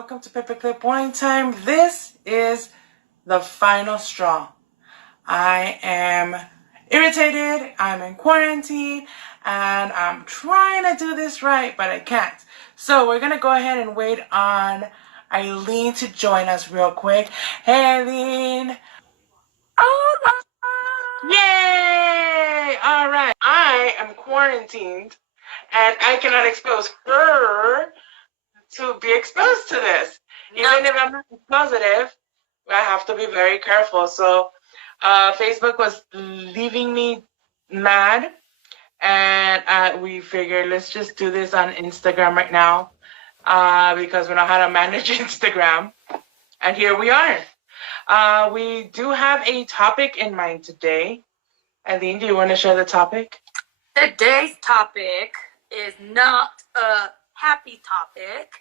welcome to Paperclip Wine Time. This is the final straw. I am irritated, I'm in quarantine, and I'm trying to do this right, but I can't. So we're going to go ahead and wait on Eileen to join us real quick. Hey, Eileen. Hola! Yay! All right. I am quarantined, and I cannot expose her to be exposed to this. Even if I'm not positive, I have to be very careful. So Facebook was leaving me mad, and we figured let's just do this on Instagram right now because we know how to manage Instagram. And here we are. We do have a topic in mind today. Eileen, do you want to share the topic? Today's topic is not a happy topic,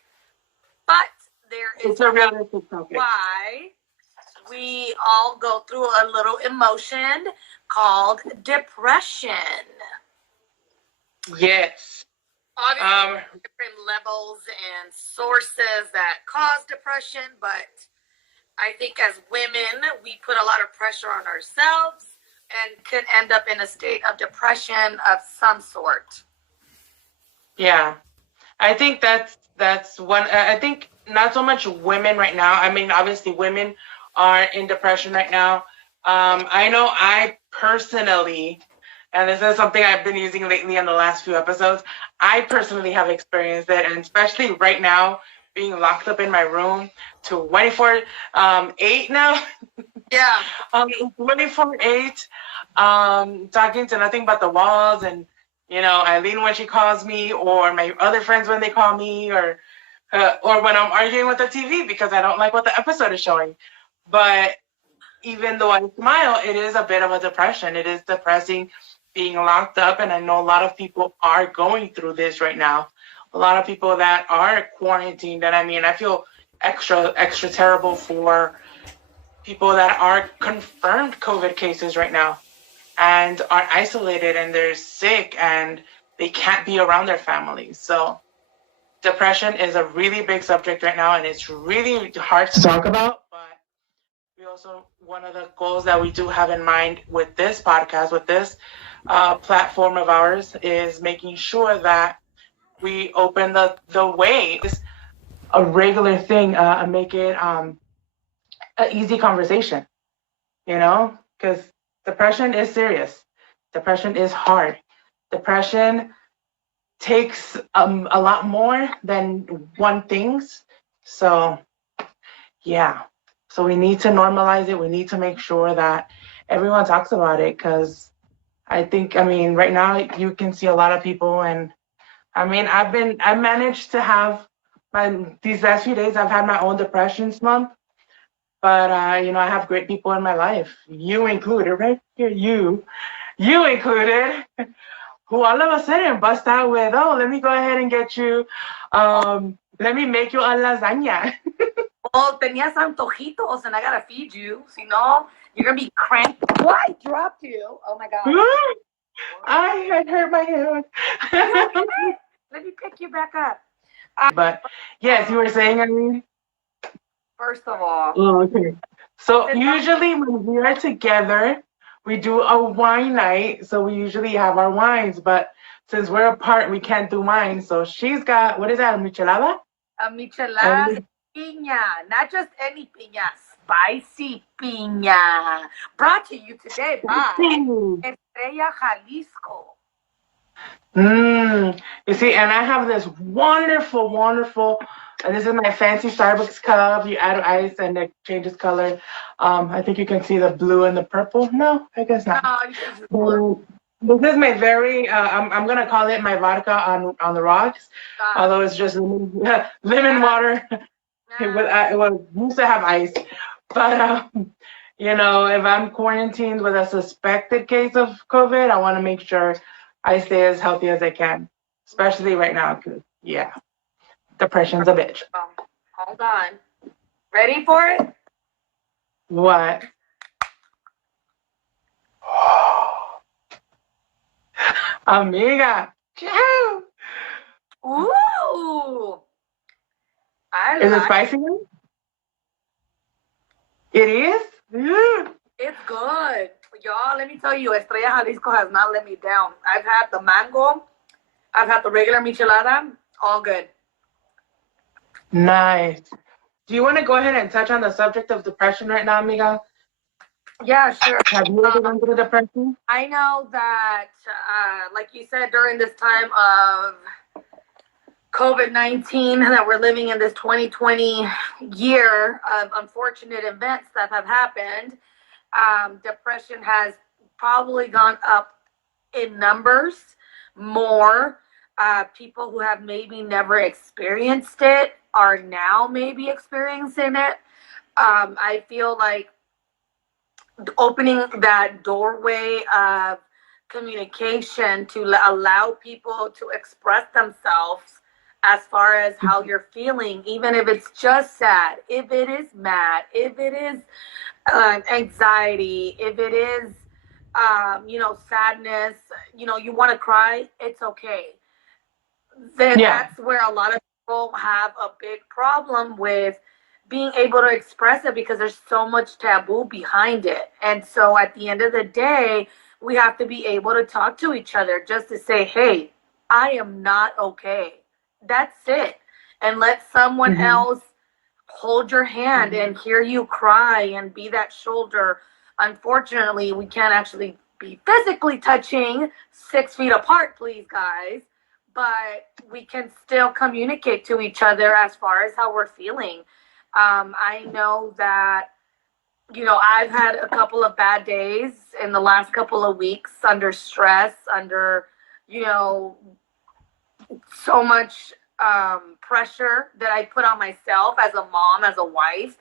but it's a realistic topic. Why we all go through a little emotion called depression. Yes. Obviously, different levels and sources that cause depression, but I think as women, we put a lot of pressure on ourselves and could end up in a state of depression of some sort. Yeah. I think that's one. I think not so much women right now. I mean, obviously women are in depression right now. I know I personally, and this is something I've been using lately in the last few episodes, I personally have experienced it, and especially right now, being locked up in my room 24/8 now. Yeah. 24/8, talking to nothing but the walls, and Eileen when she calls me, or my other friends when they call me, or when I'm arguing with the TV because I don't like what the episode is showing. But even though I smile, it is a bit of a depression. It is depressing being locked up, and I know a lot of people are going through this right now. A lot of people that are quarantined, and I mean, I feel extra terrible for people that are confirmed COVID cases right now and are isolated and they're sick and they can't be around their families. So depression is a really big subject right now, and it's really hard to talk about. But we also, one of the goals that we do have in mind with this podcast, with this platform of ours, is making sure that we open the way, a regular thing, and make it an easy conversation, because depression is serious. Depression is hard. Depression takes a lot more than one things. So, yeah. So we need to normalize it. We need to make sure that everyone talks about it, because right now you can see a lot of people, and I managed to have these last few days, I've had my own depression slump. But, I have great people in my life, you included, right here, you included, who all of a sudden bust out with, oh, let me go ahead and get you, let me make you a lasagna. Well, tenías antojitos, and I gotta feed you. So, you're gonna be cramped. Why? I dropped you. Oh my God. I had hurt my hand. Let me pick you back up. But, yes, you were saying, Eileen? First of all. Oh, okay. So usually when we are together, we do a wine night. So we usually have our wines, but since we're apart, we can't do wine. So she's got, what is that, a michelada? A michelada piña, not just any piña, spicy piña. Brought to you today by Estrella Jalisco. You see, and I have this wonderful, and this is my fancy Starbucks cup. You add ice and it changes color. I think you can see the blue and the purple. No, I guess not. This is my very, I'm going to call it my vodka on the rocks, although it's just lemon water. It used to have ice. But, if I'm quarantined with a suspected case of COVID, I want to make sure I stay as healthy as I can, especially right now, because, yeah, depression's a bitch. Hold on. Ready for it? What? Amiga. Ooh. I Is it like spicy? It is? Mm. it's good. Y'all, let me tell you, Estrella Jalisco has not let me down. I've had the mango, I've had the regular michelada, all good. Nice. Do you want to go ahead and touch on the subject of depression right now, amiga? Yeah, sure. Have you ever gone through depression? I know that, like you said, during this time of COVID-19, that we're living in this 2020 year of unfortunate events that have happened, depression has probably gone up in numbers more. People who have maybe never experienced it are now maybe experiencing it. I feel like opening that doorway of communication to allow people to express themselves as far as how you're feeling, even if it's just sad, if it is mad, if it is anxiety, if it is, sadness, you want to cry, it's okay. Then Yeah. that's where a lot of people have a big problem with being able to express it because there's so much taboo behind it. And so at the end of the day, we have to be able to talk to each other just to say, hey, I am not okay. That's it. And let someone Mm-hmm. else hold your hand and hear you cry and be that shoulder. Unfortunately, we can't actually be physically touching 6 feet apart, please, guys, but we can still communicate to each other as far as how we're feeling. I know that, I've had a couple of bad days in the last couple of weeks under stress, under, so much pressure that I put on myself as a mom, as a wife.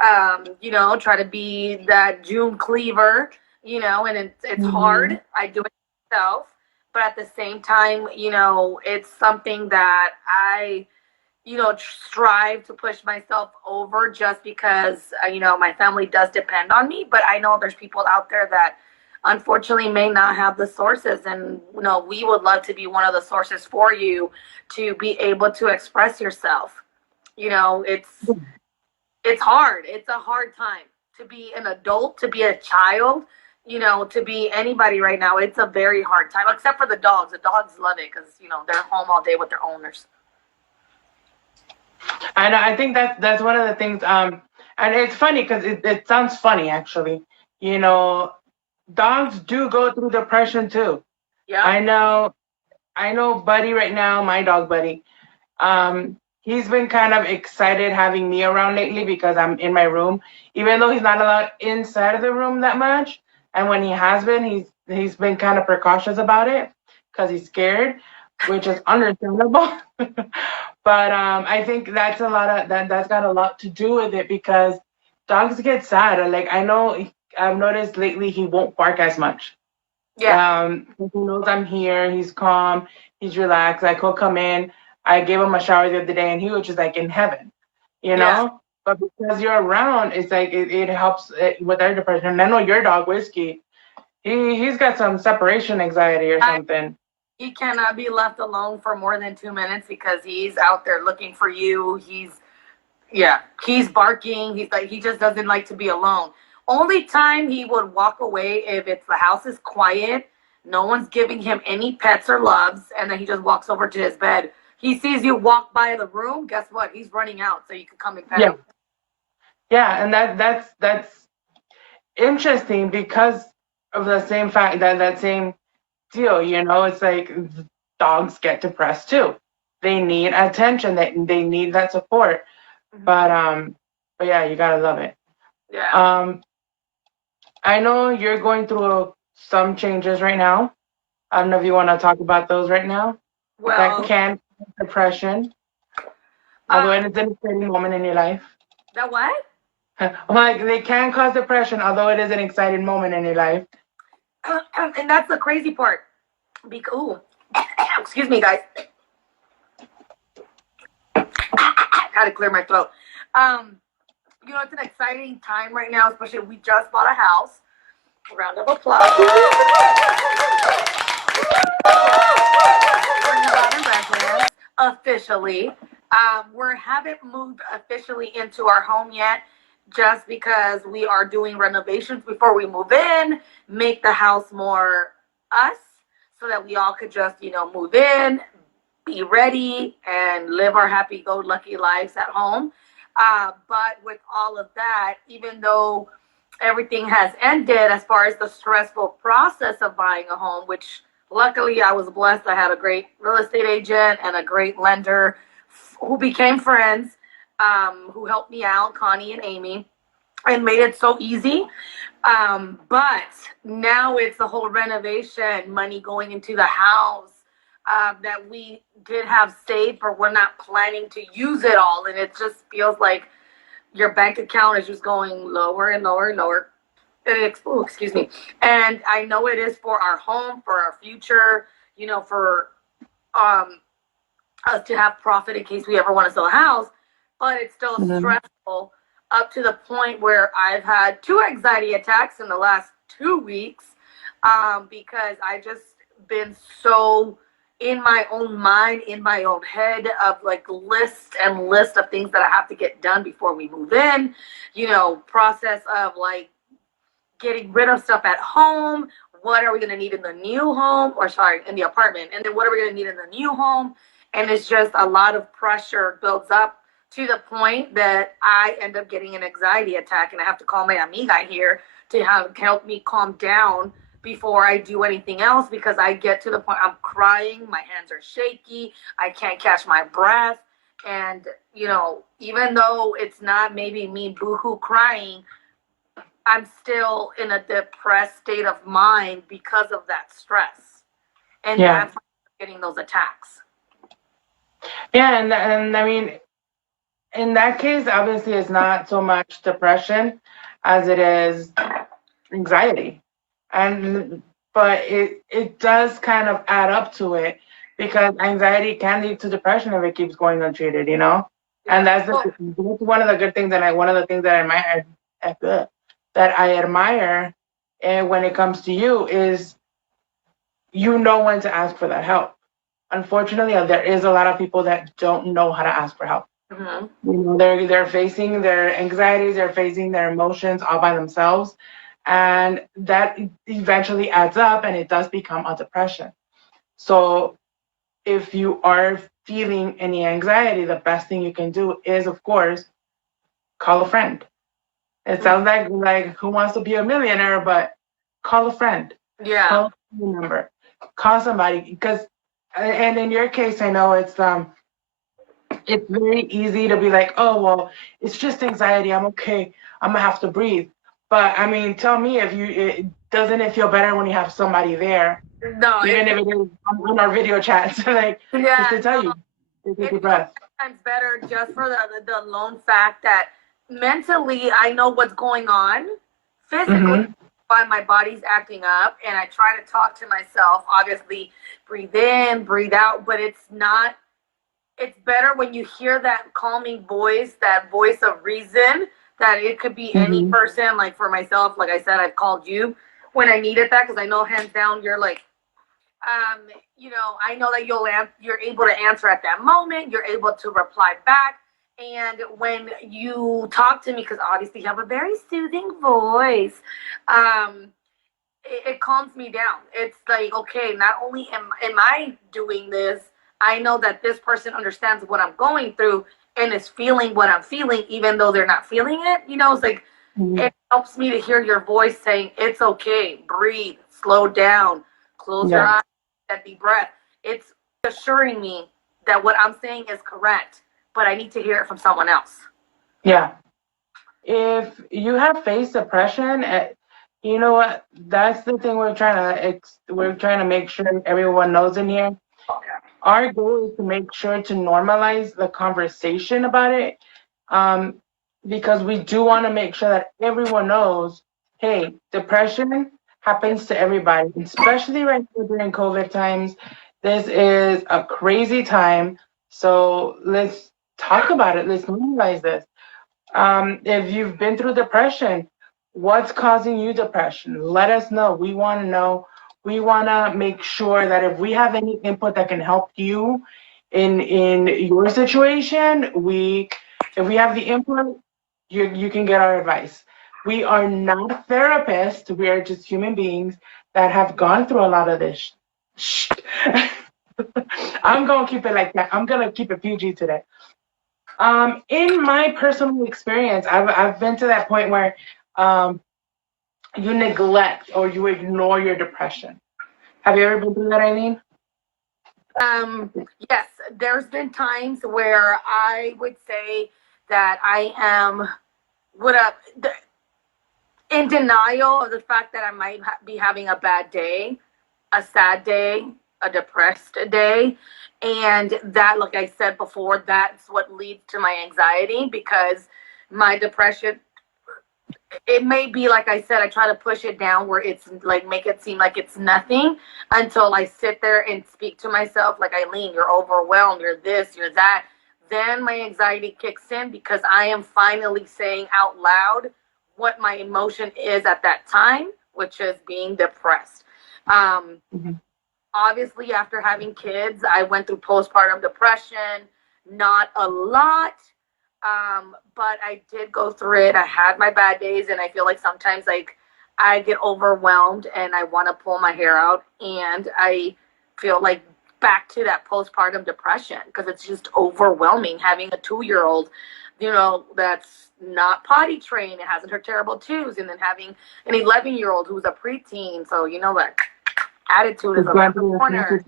Try to be that June Cleaver, and it's hard. I do it myself, but at the same time, it's something that I, strive to push myself over just because, my family does depend on me. But I know there's people out there that unfortunately may not have the sources, and we would love to be one of the sources for you to be able to express yourself. It's hard. It's a hard time to be an adult, to be a child, to be anybody right now. It's a very hard time, except for the dogs. The dogs love it because they're home all day with their owners. I know. I think that's one of the things. And it's funny because it sounds funny actually. Dogs do go through depression too. Yeah. I know Buddy right now, my dog Buddy. He's been kind of excited having me around lately because I'm in my room, even though he's not allowed inside of the room that much. And when he has been, he's been kind of precautious about it because he's scared, which is understandable. But I think that's a lot of that's got a lot to do with it because dogs get sad. Like I know I've noticed lately he won't bark as much. Yeah. He knows I'm here. He's calm. He's relaxed. Like he'll come in. I gave him a shower the other day, and he was just like in heaven, you know. Yeah. But because you're around, it's like it helps with our depression. And I know your dog Whiskey. He's got some separation anxiety or something. He cannot be left alone for more than 2 minutes because he's out there looking for you. He's barking. He just doesn't like to be alone. Only time he would walk away if the house is quiet, no one's giving him any pets or loves, and then he just walks over to his bed. He sees you walk by the room, guess what? He's running out so you can come and pet him. Yeah, and that's interesting because of the same fact that same deal, it's like dogs get depressed too. They need attention, they need that support. Mm-hmm. But yeah, you gotta love it. Yeah. I know you're going through some changes right now. I don't know if you want to talk about those right now. Well, that can cause depression. Although it is an exciting moment in your life. That what? Like they can cause depression, although it is an exciting moment in your life. And that's the crazy part. Excuse me, guys. Had to clear my throat. It's an exciting time right now, especially we just bought a house. Round of applause. We're in Nevada and Redlands, officially. We haven't moved officially into our home yet, just because we are doing renovations before we move in, make the house more us, so that we all could just, move in, be ready, and live our happy-go-lucky lives at home. But with all of that, even though everything has ended as far as the stressful process of buying a home, which luckily I was blessed. I had a great real estate agent and a great lender who became friends, who helped me out, Connie and Amy, and made it so easy. But now it's the whole renovation money going into the house that we did have saved, but we're not planning to use it all. And it just feels like your bank account is just going lower and lower and lower. Excuse me. And I know it is for our home, for our future, for us to have profit in case we ever want to sell a house, but it's still stressful, up to the point where I've had 2 anxiety attacks in the last 2 weeks, because I just been so in my own mind, in my own head, of like list of things that I have to get done before we move in, process of like getting rid of stuff at home. What are we going to need in the new home, in the apartment? And then what are we going to need in the new home? And it's just a lot of pressure builds up to the point that I end up getting an anxiety attack, and I have to call my amiga here to help me calm down before I do anything else, because I get to the point I'm crying, my hands are shaky, I can't catch my breath. And, even though it's not maybe me boohoo crying, I'm still in a depressed state of mind because of that stress. And that's why I'm getting those attacks. Yeah, and I mean, in that case, obviously, it's not so much depression as it is anxiety, but it does kind of add up to it, because anxiety can lead to depression if it keeps going untreated, And that's one of the good things one of the things that I admire, and when it comes to you, is when to ask for that help. Unfortunately, there is a lot of people that don't know how to ask for help. Mm-hmm. They're facing their anxieties, they're facing their emotions all by themselves, and that eventually adds up, and it does become a depression. So if you are feeling any anxiety, the best thing you can do is, of course, call a friend. It sounds like Who Wants to Be a Millionaire, but call a friend. Yeah. Call a family member. Call somebody, because, and in your case, I know it's very easy to be like, oh, well, it's just anxiety. I'm okay. I'm gonna have to breathe. But I mean, tell me, doesn't it feel better when you have somebody there? No, even if it is on our video chat, so just to tell you, take a breath. Sometimes better just for the lone fact that mentally I know what's going on, physically why my body's acting up, and I try to talk to myself. Obviously, breathe in, breathe out, but it's not. It's better when you hear that calming voice, that voice of reason, that it could be any person. Like for myself, like I said, I've called you when I needed that, because I know hands down you're like, I know that you're able to answer at that moment. You're able to reply back. And when you talk to me, because obviously you have a very soothing voice, it calms me down. It's like, okay, not only am I doing this, I know that this person understands what I'm going through and is feeling what I'm feeling, even though they're not feeling it. It's like, it helps me to hear your voice saying, it's okay, breathe, slow down, close your eyes, that deep breath. It's assuring me that what I'm saying is correct, but I need to hear it from someone else. Yeah. If you have faced depression, you know what? That's the thing we're trying to make sure everyone knows in here. Our goal is to make sure to normalize the conversation about it, because we do want to make sure that everyone knows, hey, depression happens to everybody, especially right now during COVID times. This is a crazy time, so let's talk about it. Let's normalize this. If you've been through depression, what's causing you depression? Let us know. We want to know. We want to make sure that if we have any input that can help you in your situation, if we have the input, you can get our advice. We are not therapists. We are just human beings that have gone through a lot of this. I'm gonna keep it like that. I'm gonna keep it PG today. In my personal experience, I've been to that point where you neglect or you ignore your depression. Have you ever been through that, Eileen? Yes, there's been times where I would say that I am in denial of the fact that I might be having a bad day, a sad day, a depressed day. And that, like I said before, that's what leads to my anxiety, because my depression, it may be, like I said, I try to push it down where it's like, make it seem like it's nothing, until I sit there and speak to myself like, Eileen, you're overwhelmed, you're this, you're that. Then my anxiety kicks in, because I am finally saying out loud what my emotion is at that time, which is being depressed. Obviously, after having kids, I went through postpartum depression. Not a lot, but I did go through it. I had my bad days, and I feel like sometimes, like, I get overwhelmed and I want to pull my hair out, and I feel like back to that postpartum depression, because it's just overwhelming having a 2-year-old, that's not potty trained, it hasn't her terrible twos, and then having an 11-year-old who's a preteen, so that attitude is around the corner.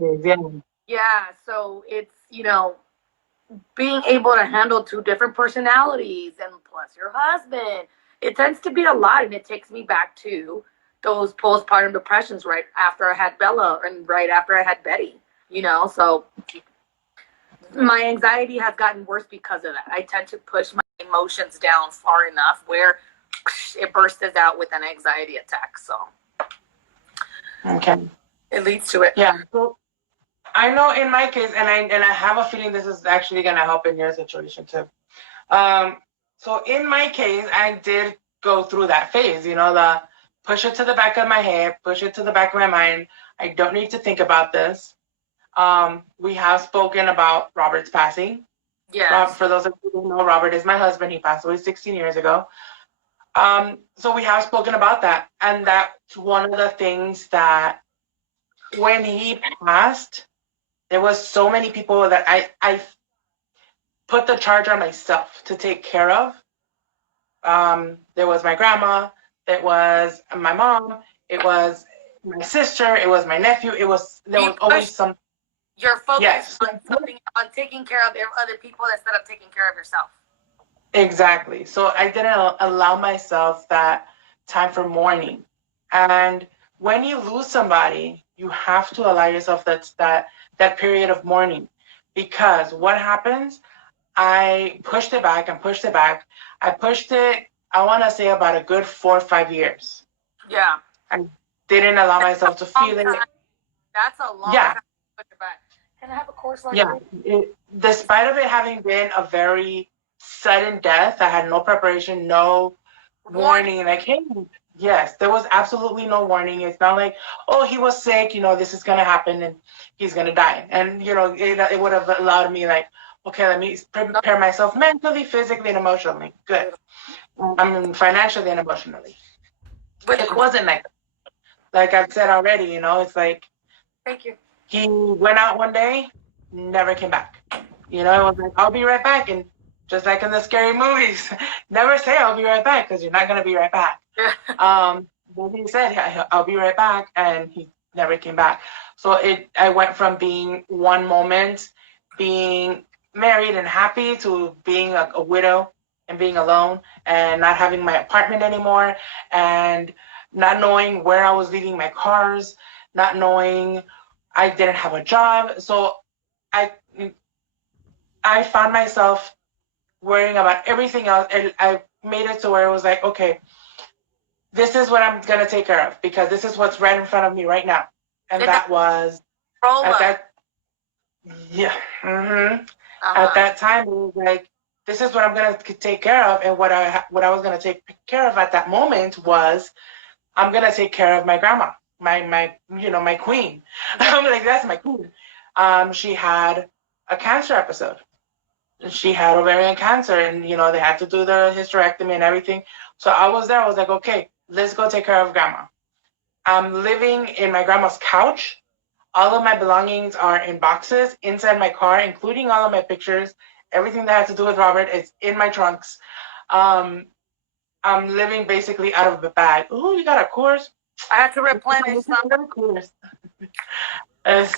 Yeah, so it's being able to handle 2 different personalities, and plus your husband, it tends to be a lot, and it takes me back to those postpartum depressions right after I had Bella and right after I had Betty. So my anxiety has gotten worse because of that. I tend to push my emotions down far enough where it bursts out with an anxiety attack. So okay, it leads to it. Yeah. So I know in my case, and I have a feeling this is actually going to help in your situation too. So in my case, I did go through that phase, the push it to the back of my head, push it to the back of my mind. I don't need to think about this. We have spoken about Robert's passing. Yes. For those of you who know, Robert is my husband. He passed away 16 years ago. So we have spoken about that. And that's one of the things that when he passed, there was so many people that I put the charge on myself to take care of. There was my grandma, it was my mom, it was my sister, it was my nephew, there was always some. You're focused on taking care of other people instead of taking care of yourself. Exactly. So I didn't allow myself that time for mourning. And when you lose somebody, you have to allow yourself that period of mourning, because what happens, I pushed it back and pushed it back. I pushed it, I want to say about a good 4 or 5 years. Yeah. I didn't allow myself to feel it. That's a long time to push it back. Can I have a course like that? Despite of it having been a very sudden death, I had no preparation, no warning. Like, hey, yes, there was absolutely no warning. It's not like, oh, he was sick, this is going to happen and he's going to die. And, it would have allowed me, like, okay, let me prepare myself mentally, physically, and emotionally. Good. Financially and emotionally. But it wasn't like that. Like I've said already, it's like, thank you. He went out one day, never came back. It was like, I'll be right back. And just like in the scary movies, never say I'll be right back, because you're not going to be right back. But he said, I'll be right back. And he never came back. So I went from being one moment, being married and happy, to being a widow and being alone and not having my apartment anymore, and not knowing where I was leaving my cars, not knowing I didn't have a job. So I found myself worrying about everything else. And I made it to where it was like, okay, this is what I'm going to take care of, because this is what's right in front of me right now. And that was at that, at that time, it was like, this is what I'm going to take care of. And what I was going to take care of at that moment was, I'm going to take care of my grandma, my queen. I'm like, that's my queen. She had a cancer episode. She had ovarian cancer, and they had to do the hysterectomy and everything. So I was there. I was like, okay, let's go take care of grandma. I'm living in my grandma's couch. All of my belongings are in boxes inside my car, including all of my pictures. Everything that had to do with Robert is in my trunks. I'm living basically out of the bag. Oh, you got a course? I have to replenish some. But I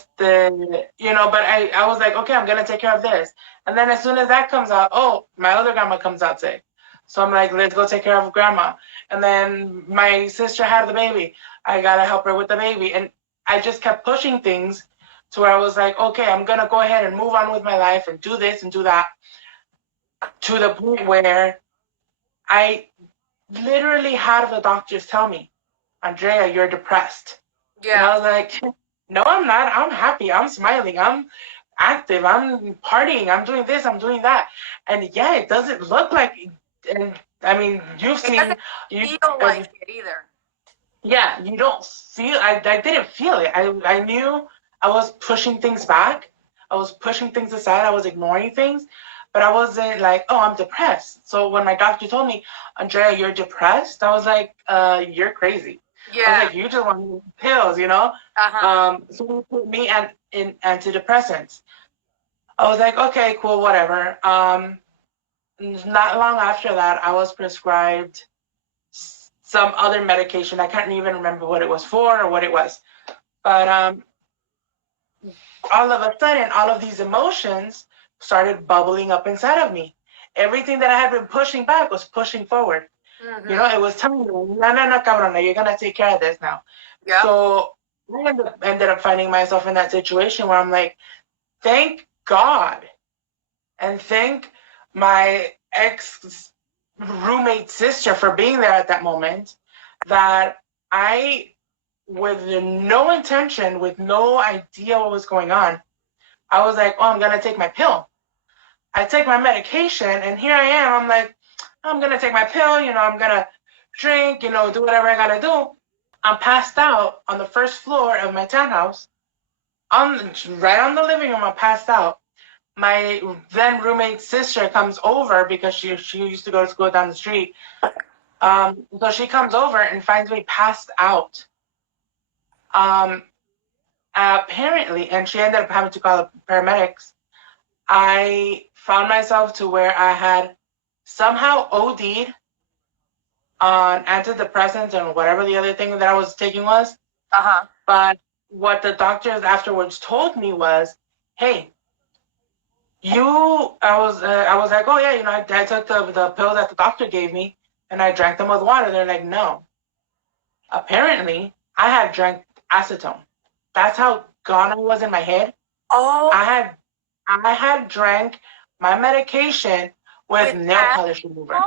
was like, okay, I'm gonna take care of this. And then as soon as that comes out, oh, my other grandma comes out sick. So I'm like, let's go take care of grandma. And then my sister had the baby. I gotta help her with the baby. And I just kept pushing things to where I was like, okay, I'm gonna go ahead and move on with my life and do this and do that. To the point where I literally had the doctors tell me, Andrea, you're depressed. Yeah. And I was like, no, I'm not. I'm happy. I'm smiling. I'm active. I'm partying. I'm doing this. I'm doing that. And yeah, it doesn't look like. And I mean, you've seen. You don't like it either. Yeah, you don't feel. I didn't feel it. I knew I was pushing things back. I was pushing things aside. I was ignoring things, but I wasn't like, oh, I'm depressed. So when my doctor told me, Andrea, you're depressed, I was like, you're crazy. Yeah. I was like, you just want pills, So we put me in antidepressants. I was like, okay, cool, whatever. Not long after that, I was prescribed some other medication. I can't even remember what it was for or what it was. But all of a sudden, all of these emotions started bubbling up inside of me. Everything that I had been pushing back was pushing forward. Mm-hmm. It was telling me, no, cabrona, you're going to take care of this now. Yeah. So I ended up finding myself in that situation where I'm like, thank God. And thank my ex-roommate sister for being there at that moment, that I, with no intention, with no idea what was going on, I was like, oh, I'm going to take my pill. I take my medication, and here I am. I'm like, I'm going to take my pill, I'm going to drink, do whatever I got to do. I'm passed out on the first floor of my townhouse, right on the living room. I'm passed out. My then roommate sister comes over because she used to go to school down the street. So she comes over and finds me passed out. Apparently, and she ended up having to call the paramedics. I found myself to where I had somehow OD'd on antidepressants and whatever the other thing that I was taking was. Uh-huh. But what the doctors afterwards told me was, hey, I was like, oh yeah, I took the pill that the doctor gave me and I drank them with water. They're like, no. Apparently, I had drank acetone. That's how gone I was in my head. Oh. I had drank my medication with nail polish remover.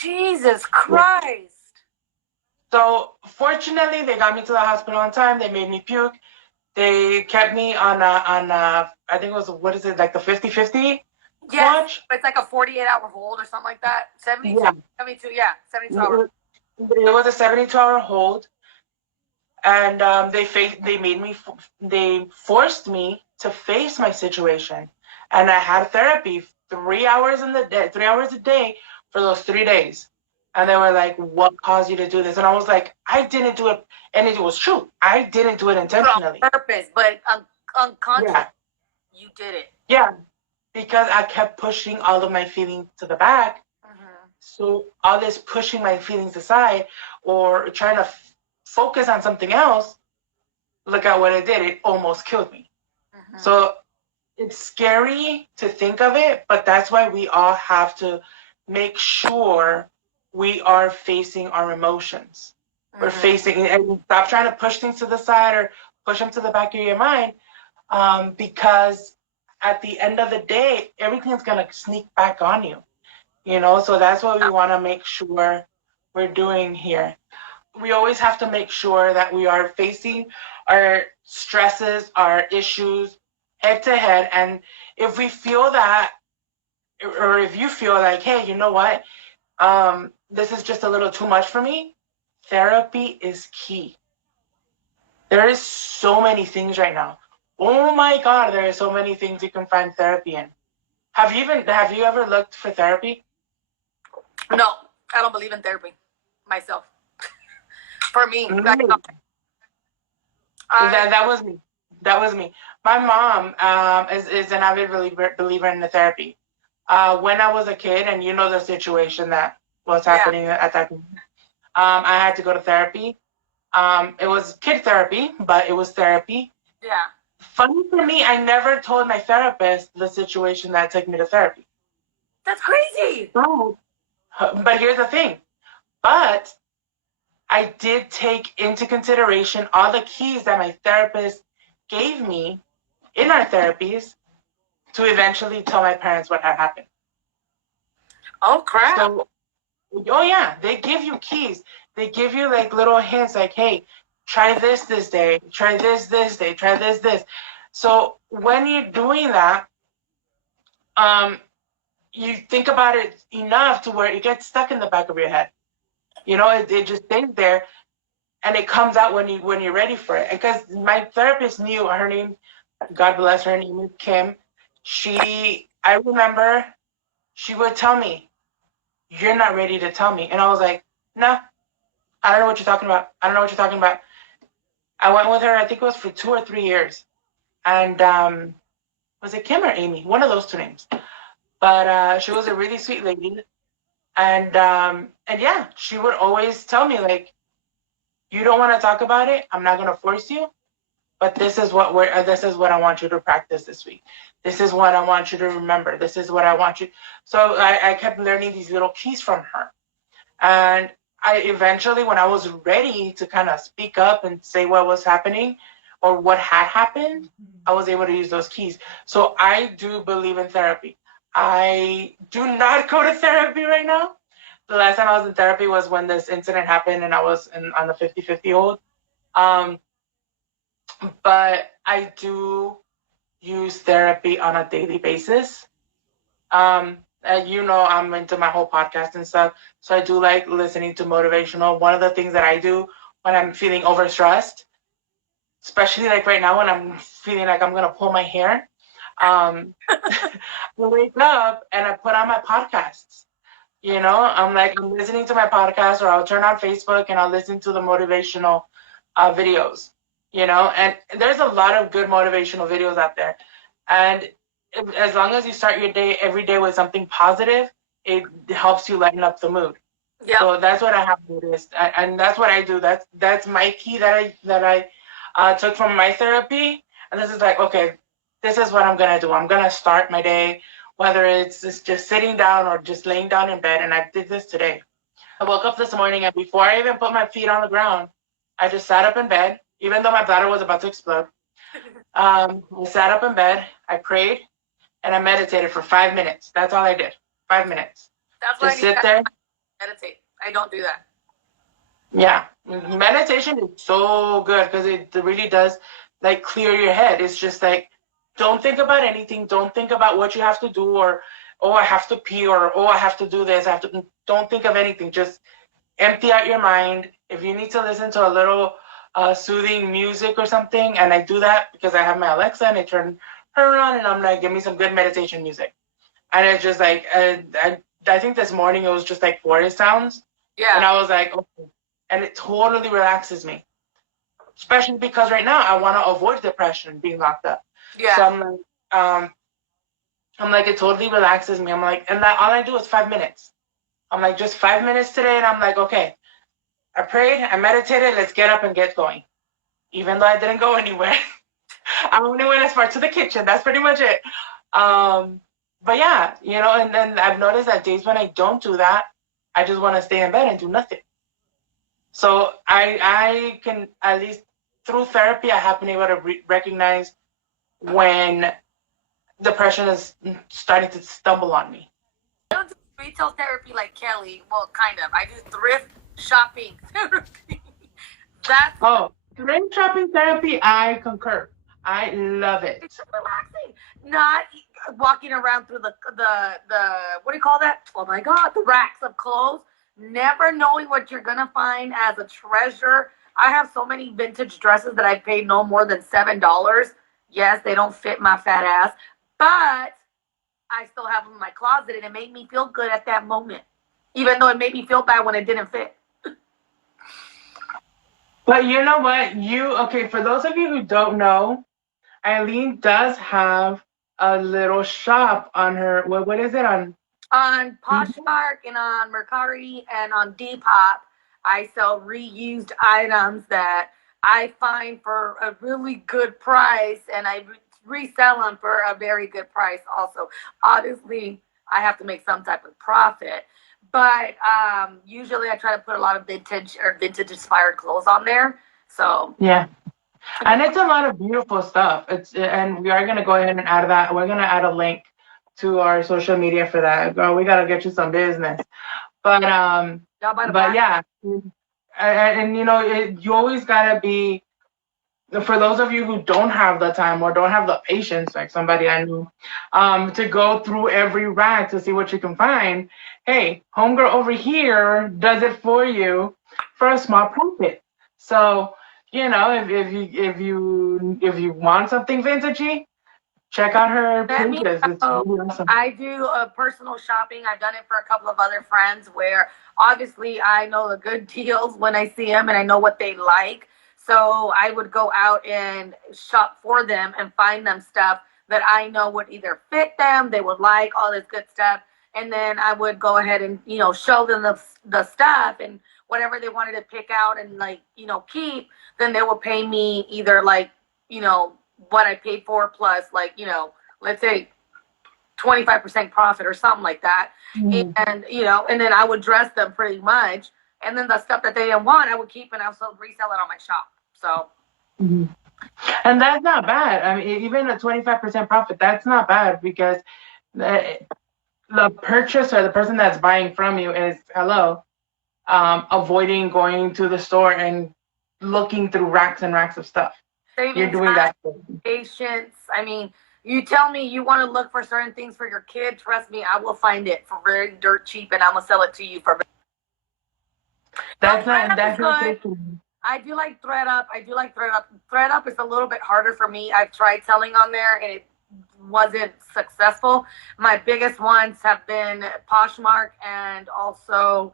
Jesus Christ. So fortunately, they got me to the hospital on time. They made me puke. They kept me on I think it was, what is it, like the 50-50 watch? It's like a 48-hour hold or something like that. 72, yeah. 72, yeah, 72 hours. It was a 72-hour hold, and they forced me to face my situation, and I had therapy 3 hours a day for those 3 days. And they were like, what caused you to do this? And I was like, I didn't do it. And it was true. I didn't do it intentionally. On purpose, but unconscious, you did it. Yeah, because I kept pushing all of my feelings to the back. Mm-hmm. So all this pushing my feelings aside or trying to focus on something else, look at what it did. It almost killed me. Mm-hmm. So it's scary to think of it, but that's why we all have to make sure we are facing our emotions. Mm-hmm. We're facing, and stop trying to push things to the side or push them to the back of your mind, because at the end of the day, everything's going to sneak back on you, so that's what we want to make sure we're doing here. We always have to make sure that we are facing our stresses, our issues head to head. And if we feel that, or if you feel like, hey, you know what, this is just a little too much for me, therapy is key. There is so many things right now. Oh my God, there are so many things you can find therapy in. Have you ever looked for therapy? No, I don't believe in therapy myself. For me, Mm. That was me. That was me. My mom is an avid believer in the therapy. When I was a kid, and you know the situation that was happening at that time, I had to go to therapy. It was kid therapy, but it was therapy. Yeah. Funny for me, I never told my therapist the situation that took me to therapy. That's crazy. But here's the thing. But I did take into consideration all the keys that my therapist gave me in our therapies to eventually tell my parents what had happened. Oh crap. So, oh yeah, they give you keys. They give you like little hints like, hey, try this day, try this day, try this. So when you're doing that, you think about it enough to where it gets stuck in the back of your head. You know, it just stays there, and it comes out when you're ready for it. Because my therapist knew her name, God bless her, name is Kim. I remember she would tell me, "You're not ready to tell me," and I was like, "No, I don't know what you're talking about. I don't know what you're talking about." I went with her. I think it was for 2 or 3 years, and was it Kim or Amy? One of those two names. But she was a really sweet lady, and yeah, she would always tell me like, "You don't want to talk about it. I'm not gonna force you, but this is what I want you to practice this week. This is what I want you to remember. This is what I want you." So I kept learning these little keys from her, and I eventually, when I was ready to kind of speak up and say what was happening or what had happened, I was able to use those keys. So I do believe in therapy. I do not go to therapy right now. The last time I was in therapy was when this incident happened and I was on the 50-50 old. Um, but I do use therapy on a daily basis. And you know, I'm into my whole podcast and stuff. So I do like listening to motivational. One of the things that I do when I'm feeling overstressed, especially like right now when I'm feeling like I'm going to pull my hair, I wake up and I put on my podcasts. You know, I'm listening to my podcast, or I'll turn on Facebook and I'll listen to the motivational videos, you know, and there's a lot of good motivational videos out there. And as long as you start your day every day with something positive, it helps you lighten up the mood. Yep. So that's what I have noticed, and that's what I do. That's my key that I took from my therapy. And this is like, okay, this is what I'm gonna do. I'm gonna start my day, whether it's just sitting down or just laying down in bed. And I did this today. I woke up this morning, and before I even put my feet on the ground, I just sat up in bed, even though my bladder was about to explode. I sat up in bed, I prayed, and I meditated for 5 minutes. That's all I did. 5 minutes. That's why I sit there. Meditate. I don't do that. Yeah, meditation is so good because it really does like clear your head. It's just like, don't think about anything. Don't think about what you have to do, or oh, I have to pee, or oh, I have to do this. Don't think of anything. Just empty out your mind. If you need to listen to a little soothing music or something, and I do that because I have my Alexa and I turn her on, and I'm like, give me some good meditation music. And it's just like, I think this morning it was just like forest sounds. Yeah. And I was like, okay. And it totally relaxes me. Especially because right now I want to avoid depression, being locked up. Yeah. So I'm like, it totally relaxes me. I'm like, and all I do is 5 minutes. I'm like, just 5 minutes today, and I'm like, okay, I prayed, I meditated, let's get up and get going. Even though I didn't go anywhere. I only went as far to the kitchen. That's pretty much it. But yeah, you know, and then I've noticed that days when I don't do that, I just want to stay in bed and do nothing. So I can, at least through therapy, I have been able to recognize when depression is starting to stumble on me. I don't do retail therapy like Kelly. Well, kind of. I do thrift shopping therapy. Thrift shopping therapy, I concur. I love it. It's relaxing. Not walking around through the what do you call that? Oh my God, the racks of clothes. Never knowing what you're gonna find as a treasure. I have so many vintage dresses that I paid no more than $7. Yes, they don't fit my fat ass, but I still have them in my closet, and it made me feel good at that moment, even though it made me feel bad when it didn't fit. But you know what? Okay, for those of you who don't know, Eileen does have a little shop on her, what is it, on Poshmark and on Mercari and on Depop. I sell reused items that I find for a really good price, and I resell them for a very good price also. Obviously, I have to make some type of profit, but usually I try to put a lot of vintage inspired clothes on there. So Yeah. And it's a lot of beautiful stuff. And we are gonna go ahead and add that. We're gonna add a link to our social media for that. Girl, we gotta get you some business. But yeah, and you know, you always gotta be, for those of you who don't have the time or don't have the patience, like somebody I knew, to go through every rack to see what you can find. Hey, homegirl over here does it for you for a small profit. So, you know, if you want something vintagey, check out her pages. It's really awesome. I do personal shopping. I've done it for a couple of other friends where obviously I know the good deals when I see them and I know what they like. So I would go out and shop for them and find them stuff that I know would either fit them, they would like, all this good stuff. And then I would go ahead and, you know, show them the stuff and whatever they wanted to pick out and, like, you know, keep, then they will pay me either, like, you know, what I paid for plus, like, you know, let's say 25% profit or something like that. Mm-hmm. And, you know, and then I would dress them pretty much. And then the stuff that they didn't want, I would keep and also resell it on my shop. So. Mm-hmm. And that's not bad. I mean, even a 25% profit, that's not bad, because the purchaser, the person that's buying from you, is avoiding going to the store and looking through racks and racks of stuff. You're doing that. Patience. I mean, you tell me you want to look for certain things for your kid. Trust me, I will find it for very dirt cheap, and I'm gonna sell it to you for. That's good. I do like ThredUp. ThredUp is a little bit harder for me. I've tried selling on there, and it wasn't successful. My biggest ones have been Poshmark and also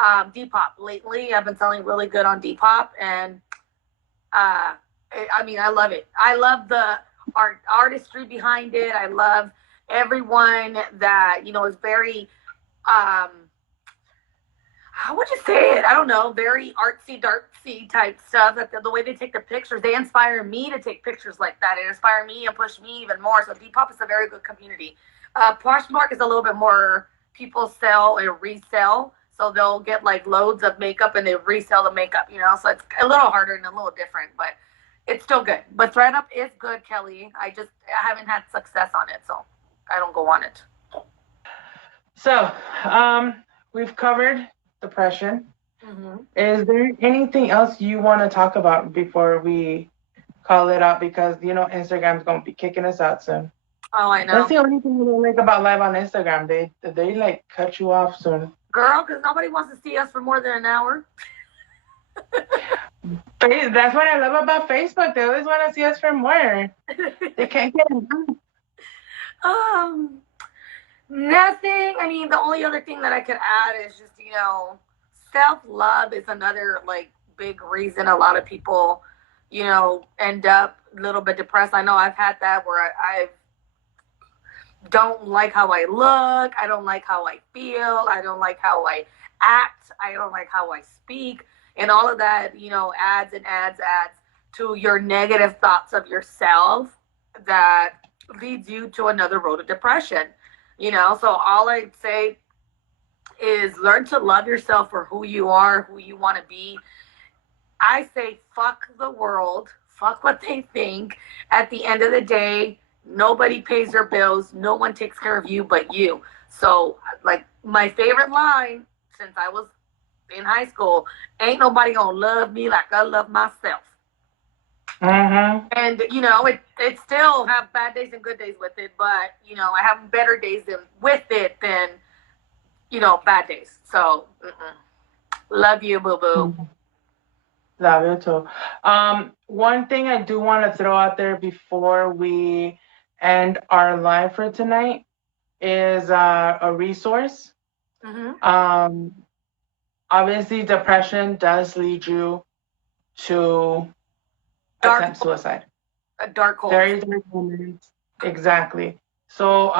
Depop. Lately, I've been selling really good on Depop, and I mean, I love it. I love the artistry behind it. I love everyone that, you know, is very, how would you say it? I don't know, very artsy, dartsy type stuff. That the way they take the pictures, they inspire me to take pictures like that. It inspire me and push me even more. So Depop is a very good community. Poshmark is a little bit more people sell and resell. So they'll get like loads of makeup and they resell the makeup, you know. So it's a little harder and a little different, but it's still good. But ThredUp is good, Kelly. I haven't had success on it, so I don't go on it. So, we've covered depression. Mm-hmm. Is there anything else you want to talk about before we call it out? Because, you know, Instagram's going to be kicking us out soon. Oh, I know. That's the only thing we like about live on Instagram. They like cut you off soon. Girl, because nobody wants to see us for more than an hour. That's what I love about Facebook. They always want to see us for more. They can't get enough. Nothing. I mean, the only other thing that I could add is just, you know, self-love is another, like, big reason a lot of people, you know, end up a little bit depressed. I know I've had that where I don't like how I look. I don't like how I feel. I don't like how I act. I don't like how I speak. And all of that, you know, adds to your negative thoughts of yourself that leads you to another road of depression. You know, so all I'd say is learn to love yourself for who you are, who you want to be. I say fuck the world, fuck what they think. At the end of the day, nobody pays their bills. No one takes care of you but you. So, like, my favorite line since I was in high school, ain't nobody gonna love me like I love myself. Mm-hmm. And, you know, it still have bad days and good days with it, but, you know, I have better days with it than, you know, bad days. So, love you, boo-boo. Love you too. One thing I do want to throw out there before we end our live for tonight is a resource. Mm-hmm. Obviously, depression does lead you to attempt suicide. A dark hole. Very dark moments. Exactly. So,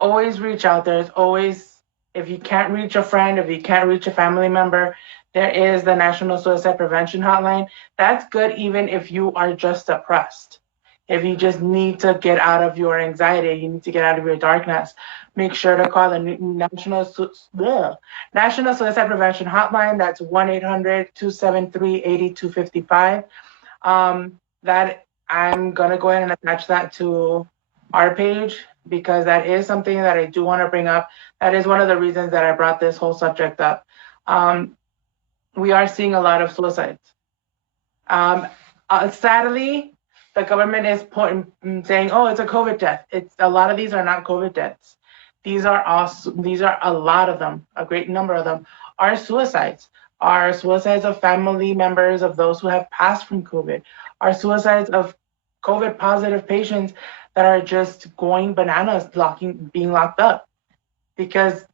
always reach out. There's always, if you can't reach a friend, if you can't reach a family member, there is the National Suicide Prevention Hotline. That's good even if you are just depressed. If you just need to get out of your anxiety, you need to get out of your darkness, make sure to call the National Suicide Prevention Hotline. That's 1-800-273-8255. That I'm going to go ahead and attach that to our page because that is something that I do want to bring up. That is one of the reasons that I brought this whole subject up. We are seeing a lot of suicides. Sadly, the government is saying, "Oh, it's a COVID death." A lot of these are not COVID deaths. These are a lot of them. A great number of them are suicides. Are suicides of family members of those who have passed from COVID. Are suicides of COVID positive patients that are just going bananas, being locked up. Because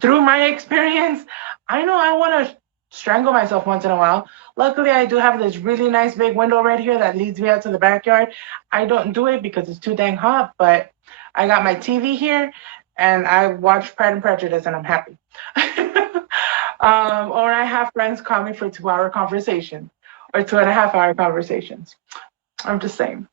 through my experience, I know I want to strangle myself once in a while. Luckily, I do have this really nice big window right here that leads me out to the backyard. I don't do it because it's too dang hot, but I got my TV here and I watch Pride and Prejudice and I'm happy. Or I have friends call me for 2-hour conversations or 2.5-hour conversations. I'm just saying.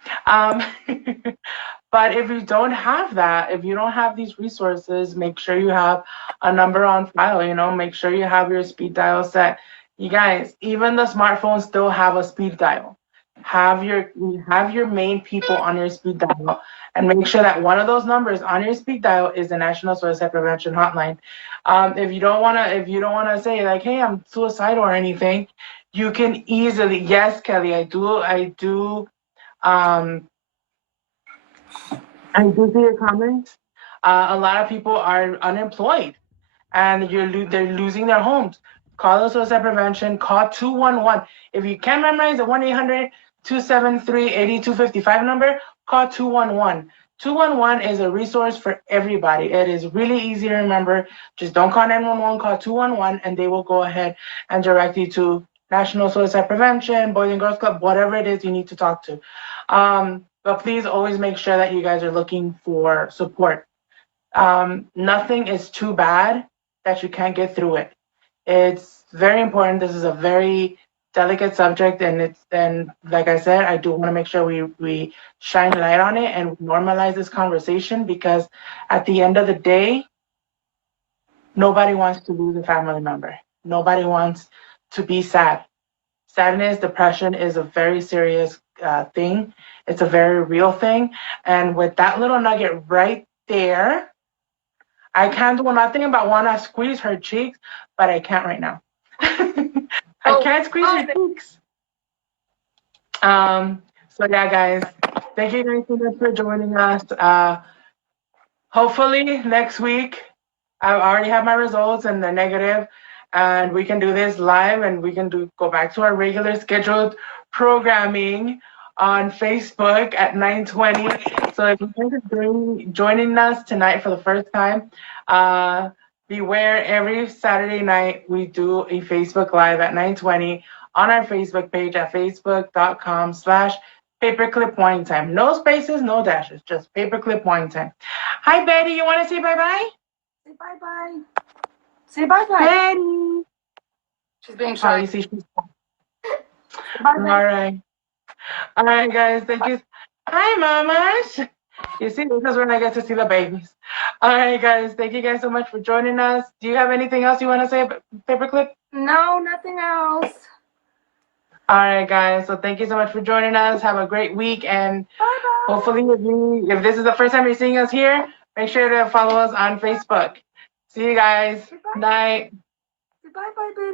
But if you don't have that, if you don't have these resources, make sure you have a number on file, make sure you have your speed dial set. You guys, even the smartphones still have a speed dial. Have your main people on your speed dial and make sure that one of those numbers on your speed dial is the National Suicide Prevention Hotline. If you don't wanna say like, hey, I'm suicidal or anything, you can easily, yes, Kelly, I do see your comments. A lot of people are unemployed and they're losing their homes. Call the suicide prevention, call 211. If you can't memorize the 1-800-273-8255 number, call 211. 211 is a resource for everybody. It is really easy to remember. Just don't call 911, call 211, and they will go ahead and direct you to National Suicide Prevention, Boys and Girls Club, whatever it is you need to talk to. But please always make sure that you guys are looking for support. Nothing is too bad that you can't get through it. It's very important. This is a very delicate subject, and like I said, I do want to make sure we shine light on it and normalize this conversation because at the end of the day, nobody wants to lose a family member. Nobody wants to be sad. Sadness, depression is a very serious thing. It's a very real thing. And with that little nugget right there, I can't do nothing but want to squeeze her cheeks, but I can't right now. I can't squeeze her cheeks. So yeah, guys, thank you guys so much for joining us. Hopefully next week, I already have my results and they're negative, and we can do this live and we can go back to our regular scheduled programming on Facebook at 9:20. So if you guys are joining us tonight for the first time, beware, every Saturday night we do a Facebook Live at 9:20 on our Facebook page at facebook.com/paperclip wine time. No spaces, no dashes, just paperclip wine time. Hi, Betty. You want to say bye-bye? Say bye-bye. Say bye-bye. Betty. She's being shy. Oh, you see, bye-bye. All right, guys. Thank you. Hi, mamas. You see, this is when I get to see the babies. All right, guys. Thank you guys so much for joining us. Do you have anything else you want to say, Paperclip? No, nothing else. All right, guys. So thank you so much for joining us. Have a great week. And bye-bye. Hopefully, if this is the first time you're seeing us here, make sure to follow us on Facebook. See you guys. Bye-bye. Night. Bye-bye, baby.